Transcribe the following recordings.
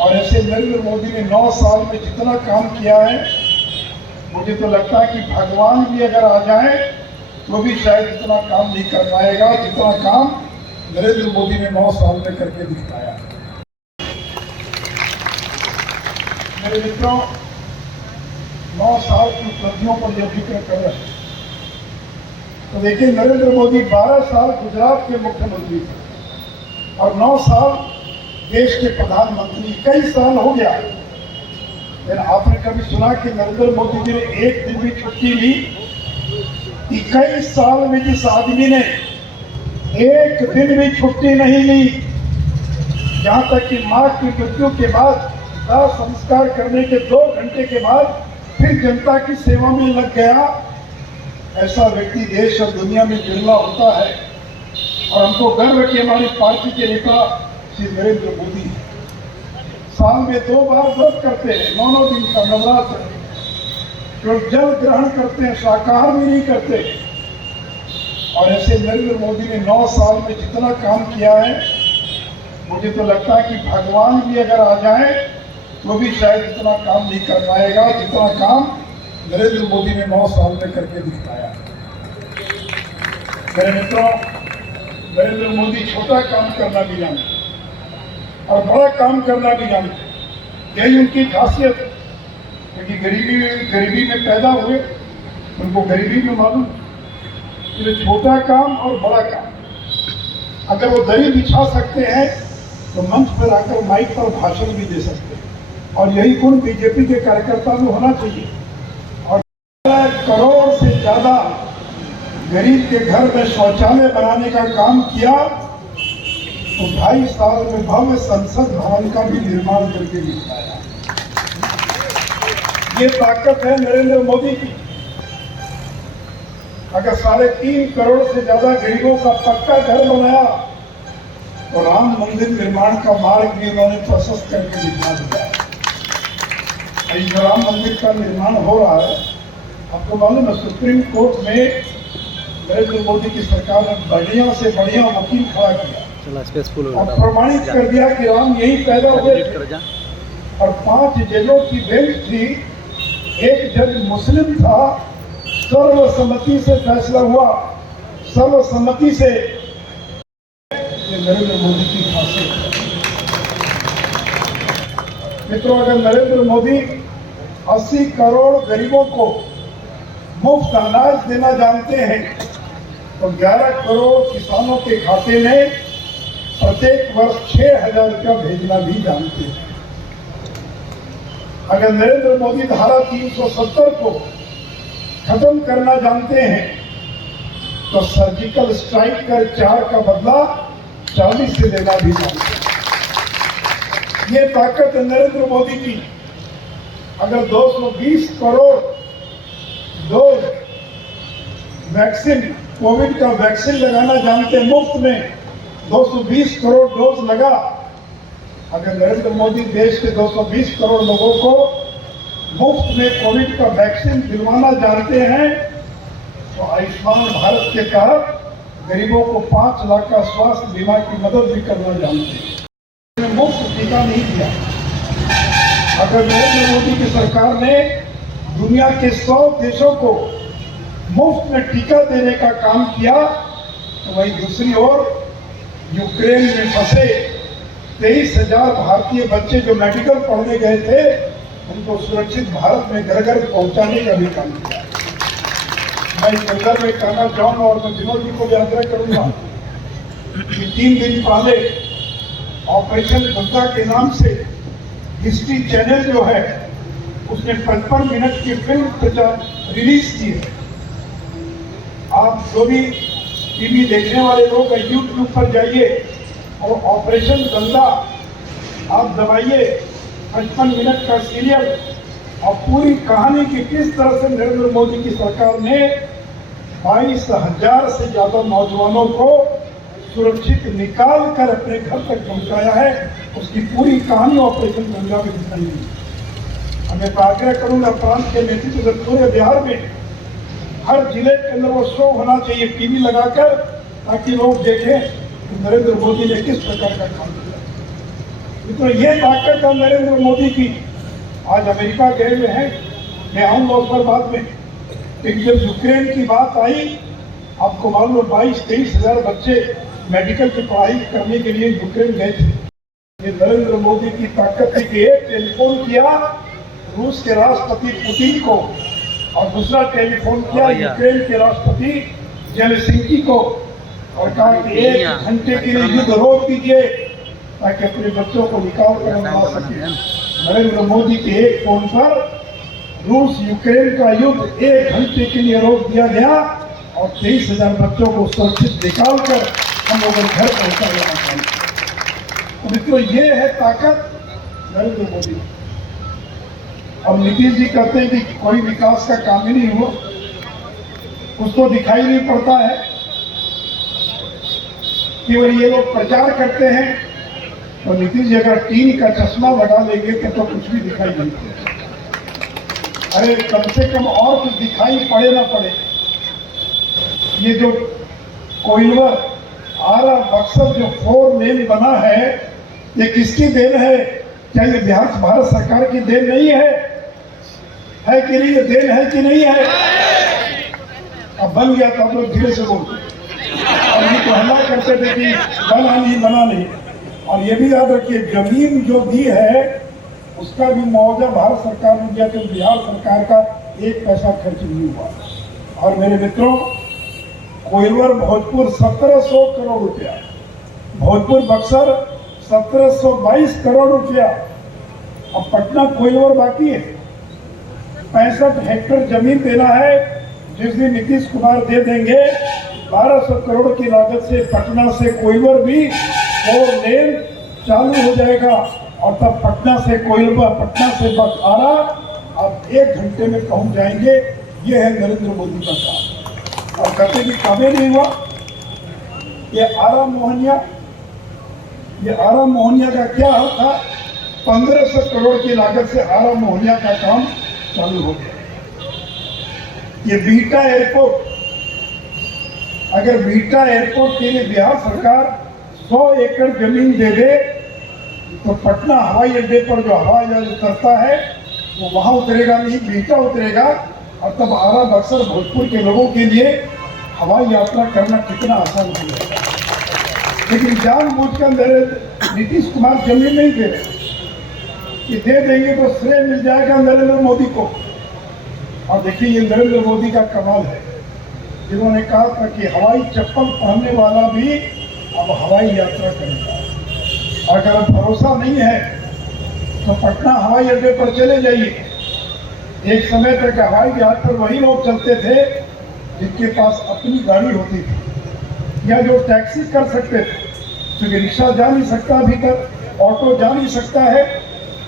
और ऐसे नरेंद्र मोदी ने 9 साल में जितना काम किया है, मुझे तो लगता है कि भगवान भी अगर आ जाए तो भी शायद इतना काम नहीं कर पाएगा जितना काम नरेंद्र मोदी ने 9 साल में करके दिखाया। मेरे मित्रों, 9 साल की उपलब्धियों पर जब जिक्र कर रहे हैं तो देखिए, नरेंद्र मोदी 12 साल गुजरात के मुख्यमंत्री थे और 9 साल देश के प्रधानमंत्री। कई साल हो गया, लेकिन आपने कभी सुना कि नरेंद्र मोदी जी ने एक दिन भी छुट्टी ली? 21 साल में जिस आदमी ने एक दिन भी छुट्टी नहीं ली, यहाँ तक कि मां की मृत्यु के बाद दाह संस्कार करने के 2 घंटे के बाद फिर जनता की सेवा में लग गया, ऐसा व्यक्ति देश और दुनिया में मिलना होता है। और हमको गर्व है कि हमारी पार्टी के नेता श्री नरेंद्र मोदी साल में 2 बार व्रत करते हैं, 9 दिन का नवरात्र, जो जल ग्रहण करते हैं, शाकाहार भी नहीं करते। और ऐसे नरेंद्र मोदी ने 9 साल में जितना काम किया है, मुझे तो लगता है कि भगवान भी अगर आ जाए तो भी शायद इतना काम नहीं कर पाएगा जितना काम नरेंद्र मोदी ने 9 साल में करके दिखाया। मेरे मित्रों, नरेंद्र मोदी छोटा काम करना भी जानते और बड़ा काम करना भी जानते, यही उनकी खासियत है। क्योंकि गरीबी में पैदा हुए, उनको गरीबी में मालूम, छोटा काम और बड़ा काम। अगर वो दरी बिछा सकते हैं तो मंच पर आकर माइक पर भाषण भी दे सकते हैं, और यही गुण बीजेपी के कार्यकर्ता में होना चाहिए। और 1 करोड़ से ज्यादा गरीब के घर में शौचालय बनाने का काम किया, तो 2.5 साल में भव्य संसद भवन का भी निर्माण करके दिखाया। ये ताकत है नरेंद्र मोदी की। अगर 3.5 करोड़ से ज्यादा गरीबों का पक्का घर बनाया, तो राम मंदिर निर्माण का मार्ग भी उन्होंने प्रशस्त करके दिखा दिया। जो राम मंदिर का निर्माण हो रहा है, आपको मालूम है, सुप्रीम कोर्ट में नरेंद्र मोदी की सरकार ने बढ़िया से बढ़िया वकील खड़ा किया और प्रमाणित कर दिया कि राम यही पैदा हुए। और 5 जजों की बेंच थी, एक जज मुस्लिम था, सर्वसम्मति से फैसला हुआ, सर्वसम्मति से। नरेंद्र मोदी की खासियत है। मित्रों, अगर नरेंद्र मोदी 80 करोड़ गरीबों को मुफ्त अनाज देना जानते हैं, तो 11 करोड़ किसानों के खाते में प्रत्येक वर्ष 6,000 रुपया भेजना भी जानते हैं। अगर नरेंद्र मोदी धारा 370 को खत्म करना जानते हैं, तो सर्जिकल स्ट्राइक कर 4 का बदला 40 से देना भी जानते हैं। ये ताकत है नरेंद्र मोदी की। अगर 220 करोड़ डोज वैक्सीन, कोविड का वैक्सीन लगाना जानते हैं मुफ्त में, 220 करोड़ डोज लगा। अगर नरेंद्र मोदी देश के 220 करोड़ लोगों को मुफ्त में कोविड का वैक्सीन दिलवाना जानते हैं, तो आयुष्मान भारत के तहत गरीबों को 5 लाख का स्वास्थ्य बीमा की मदद भी करना जानते हैं। मुफ्त टीका नहीं दिया। अगर नरेंद्र मोदी की सरकार ने दुनिया के 100 देशों को मुफ्त में टीका देने का काम किया, तो वही दूसरी ओर यूक्रेन में फंसे 23,000 भारतीय बच्चे जो मेडिकल पढ़ने गए थे, उनको सुरक्षित भारत में घर घर पहुंचाने का भी काम किया। मैं इस संदर्भ में कहना चाहूंगा, और मैं विनोद जी को भी आग्रह करूंगा कि 3 दिन पहले ऑपरेशन गंगा के नाम से हिस्ट्री चैनल जो है, उसने 55 मिनट की फिल्म रिलीज की है। आप जो भी टीवी देखने वाले लोग यूट्यूब पर जाइए और ऑपरेशन गंगा आप दबाइए, 55 मिनट का सीरियल, और पूरी कहानी की किस तरह से नरेंद्र मोदी की सरकार ने 22,000 से ज्यादा नौजवानों को सुरक्षित निकाल कर अपने घर तक पहुंचाया है, उसकी पूरी कहानी ऑपरेशन गंगा में दिखाई दी। हमें आग्रह करूंगा प्रांत के नेतृत्व से पूरे बिहार में हर जिले के अंदर वो शो होना चाहिए टीवी लगाकर, ताकि लोग देखें कि नरेंद्र मोदी ने किस प्रकार का काम किया। तो ये ताकत है नरेंद्र मोदी की। आज अमेरिका गए हुए हैं, मैं आऊंगा उस पर बाद में। लेकिन जब यूक्रेन की बात आई, आपको मालूम 22-23 हजार बच्चे मेडिकल की पढ़ाई करने के लिए यूक्रेन गए थे। ये नरेंद्र मोदी की ताकत है कि एक टेलीफोन किया रूस के राष्ट्रपति पुतिन को और दूसरा टेलीफोन किया यूक्रेन के राष्ट्रपति जेलेंस्की को और कहा कि 1 घंटे के लिए युद्ध रोक दीजिए ताकि अपने बच्चों को निकाल कर ला सके। नरेंद्र मोदी के एक फोन पर रूस यूक्रेन का युद्ध 1 घंटे के लिए रोक दिया गया और 23,000 बच्चों को सुरक्षित निकाल कर हम लोग घर पहुंचा देना चाहिए। तो मित्रों, ये है ताकत नरेंद्र मोदी। अब नीतीश जी कहते हैं कि कोई विकास का काम ही नहीं हुआ, कुछ तो दिखाई नहीं पड़ता है। केवल ये लोग प्रचार करते हैं। तो नीतीश जी अगर टीन का चश्मा लगा लेंगे तो कुछ भी दिखाई नहीं पड़ेगा। अरे कम से कम और कुछ दिखाई पड़े ना पड़े। ये जो कोइलवर आरा बक्सर जो 4 लेन बना है, ये किसकी देन है? क्या ये बिहार भारत सरकार की देन नहीं है कि नहीं? ये देन है कि नहीं है? अब बन गया तो आप लोग धीरे से बोलते और ये तो हल्ला करते थे कि बना नहीं। और ये भी याद रखिए, जमीन जो दी है उसका भी मुआवजा भारत सरकार ने दिया, तो बिहार सरकार का 1 पैसा खर्च नहीं हुआ। और मेरे मित्रों, कोइलवर भोजपुर 1700 करोड़ रुपया, भोजपुर बक्सर 1722 करोड़ रुपया। अब पटना कोइलवर बाकी है। 65 हेक्टेयर जमीन देना है, जिस दिन नीतीश कुमार दे देंगे 1200 करोड़ की लागत से पटना से कोइलवर भी 4 लेन चालू हो जाएगा और तब पटना से कोइलवर, पटना से बखतारा अब 1 घंटे में पहुंच जाएंगे। ये है नरेंद्र मोदी का काम। और कहते भी कभी नहीं हुआ। ये आरा मोहनिया का क्या हाल था? 1500 करोड़ की लागत से आरा मोहनिया का काम चालू हो गया। ये बिहटा एयरपोर्ट, अगर बिहटा एयरपोर्ट के लिए बिहार सरकार 100 एकड़ जमीन दे दे तो पटना हवाई अड्डे पर जो हवाई जहाज उतरता है वो वहां उतरेगा नहीं, बिहटा उतरेगा। और तब आरा बक्सर भोजपुर के लोगों के लिए हवाई यात्रा करना कितना आसान हो जाएगा। लेकिन जानबूझकर नीतीश कुमार जमीन नहीं दे रहे कि दे देंगे तो श्रेय मिल जाएगा नरेंद्र मोदी को। और देखिए, ये नरेंद्र मोदी का कमाल है, जिन्होंने कहा था कि हवाई चप्पल पहनने वाला भी अब हवाई यात्रा करेगा। अगर भरोसा नहीं है तो पटना हवाई अड्डे पर चले जाइए। एक समय तक हवाई जहाज पर वही लोग चलते थे जिनके पास अपनी गाड़ी होती थी या जो टैक्सी कर सकते थे, क्योंकि रिक्शा जा नहीं सकता अभी तक, ऑटो जा नहीं सकता है।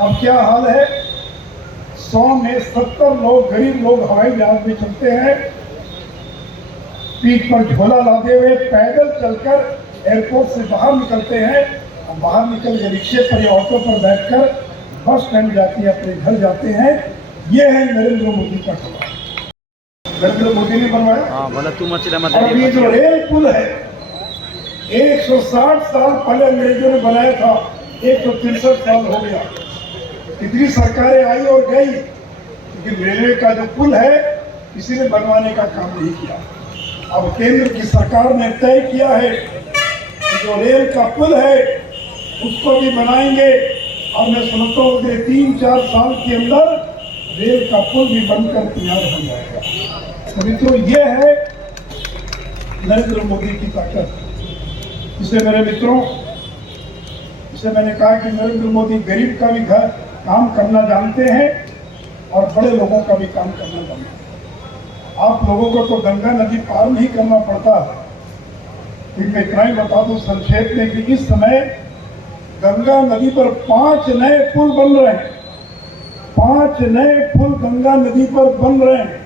अब क्या हाल है? 100 में 70 लोग, गरीब लोग हवाई जहाज में चलते हैं, पीठ पर झोला लादे हुए पैदल चलकर एयरपोर्ट से बाहर निकलते हैं और बाहर निकल के रिक्शे पर या ऑटो पर बैठकर बस स्टैंड जाती है, अपने घर जाते हैं। ये है नरेंद्र मोदी का काम। नरेंद्र मोदी ने बनवाया। और ये जो रेल पुल है 160 साल पहले अंग्रेजों ने बनाया था, 163 साल हो गया। इतनी सरकारें आई और गई, लेकिन रेलवे का जो पुल है किसी ने बनवाने का काम नहीं किया। अब केंद्र की सरकार ने तय किया है कि जो रेल का पुल है उसको भी बनाएंगे। और मैं सुनता हूँ कि 3-4 साल के अंदर रेल का पुल भी बनकर तैयार हो जाएगा। तो मित्रों, ये है नरेंद्र मोदी की ताकत। इसे मेरे मित्रों, इसे मैंने कहा कि नरेंद्र मोदी गरीब का भी घर काम करना जानते हैं और बड़े लोगों का भी काम करना जानते हैं। आप लोगों को तो गंगा नदी पार नहीं करना पड़ता। मैं इतना ही बता दूं संक्षेप में कि इस समय गंगा नदी पर 5 नए पुल बन रहे हैं। 5 नए पुल गंगा नदी पर बन रहे हैं।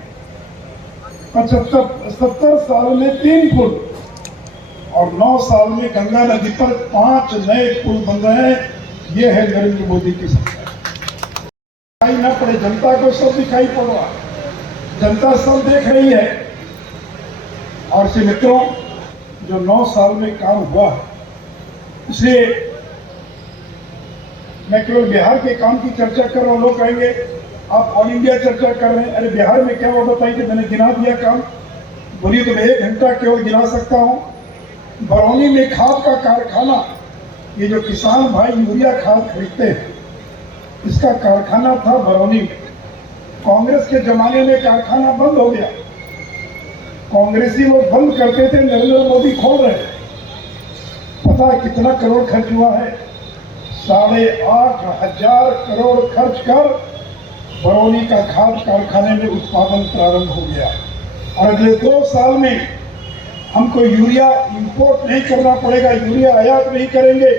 70 साल में 3 पुल और 9 साल में गंगा नदी पर 5 नए पुल बन रहे हैं। ये है नरेंद्र मोदी की सरकार। दिखाई ना पड़े, जनता को सब दिखाई पड़ रहा है, जनता सब देख रही है। और से मित्रों, जो 9 साल में काम हुआ है, इसलिए मैं केवल बिहार के काम की चर्चा कर रहा हूँ। लोग कहेंगे आप ऑल इंडिया चर्चा कर रहे हैं, अरे बिहार में क्या हुआ बताइए। मैंने गिना दिया काम, बोलिए तो मैं 1 घंटा केवल गिना सकता हूँ। बरौनी में खाद का कारखाना, ये जो किसान भाई यूरिया खाद खरीदते हैं, इसका कारखाना था बरौनी में। कांग्रेस के जमाने में कारखाना बंद हो गया, कांग्रेसी लोग बंद करते थे, नरेंद्र मोदी खोल रहे हैं। पता है कितना करोड़ खर्च हुआ है? 8,500 करोड़ खर्च कर बरौनी का खाद कारखाने में उत्पादन प्रारंभ हो गया। और अगले 2 साल में हमको यूरिया इंपोर्ट नहीं करना पड़ेगा, यूरिया आयात नहीं करेंगे।